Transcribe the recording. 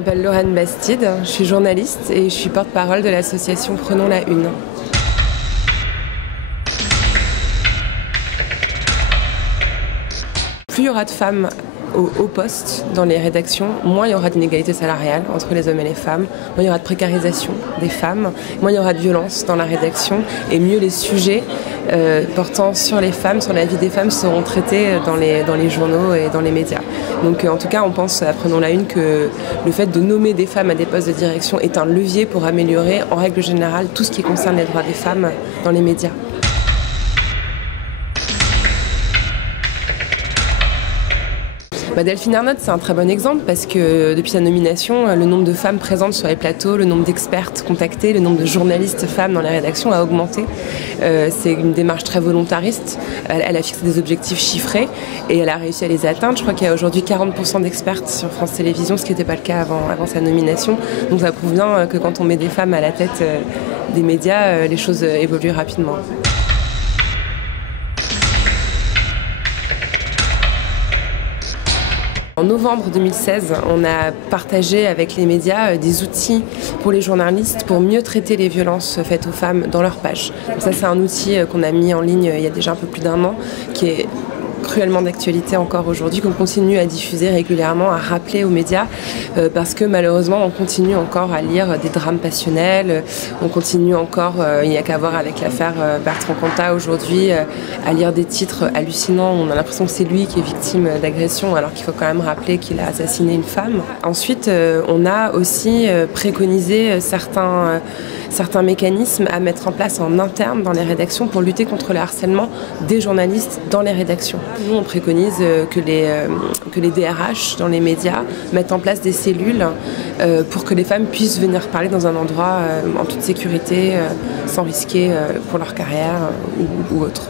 m'appelle Lorraine Bastide, je suis journaliste et je suis porte-parole de l'association Prenons la Une. Plus il y aura de femmes au haut poste dans les rédactions, moins il y aura d'inégalité salariale entre les hommes et les femmes, moins il y aura de précarisation des femmes, moins il y aura de violence dans la rédaction et mieux les sujets portant sur les femmes, sur la vie des femmes seront traités dans les journaux et dans les médias. Donc en tout cas on pense à Prenons la Une que le fait de nommer des femmes à des postes de direction est un levier pour améliorer en règle générale tout ce qui concerne les droits des femmes dans les médias. Delphine Ernotte, c'est un très bon exemple parce que depuis sa nomination, le nombre de femmes présentes sur les plateaux, le nombre d'expertes contactées, le nombre de journalistes femmes dans les rédactions a augmenté. C'est une démarche très volontariste. Elle a fixé des objectifs chiffrés et elle a réussi à les atteindre. Je crois qu'il y a aujourd'hui 40% d'expertes sur France Télévisions, ce qui n'était pas le cas avant sa nomination. Donc ça prouve bien que quand on met des femmes à la tête des médias, les choses évoluent rapidement. En novembre 2016, on a partagé avec les médias des outils pour les journalistes pour mieux traiter les violences faites aux femmes dans leurs pages. Donc ça, c'est un outil qu'on a mis en ligne il y a déjà un peu plus d'1 an, qui est cruellement d'actualité encore aujourd'hui, qu'on continue à diffuser régulièrement, à rappeler aux médias, parce que malheureusement on continue encore à lire des drames passionnels, on continue encore, il n'y a qu'à voir avec l'affaire Bertrand Cantat aujourd'hui, à lire des titres hallucinants, on a l'impression que c'est lui qui est victime d'agression alors qu'il faut quand même rappeler qu'il a assassiné une femme. Ensuite, on a aussi préconisé certains mécanismes à mettre en place en interne dans les rédactions pour lutter contre le harcèlement des journalistes dans les rédactions. Nous, on préconise que les DRH dans les médias mettent en place des cellules pour que les femmes puissent venir parler dans un endroit en toute sécurité, sans risquer pour leur carrière ou autre.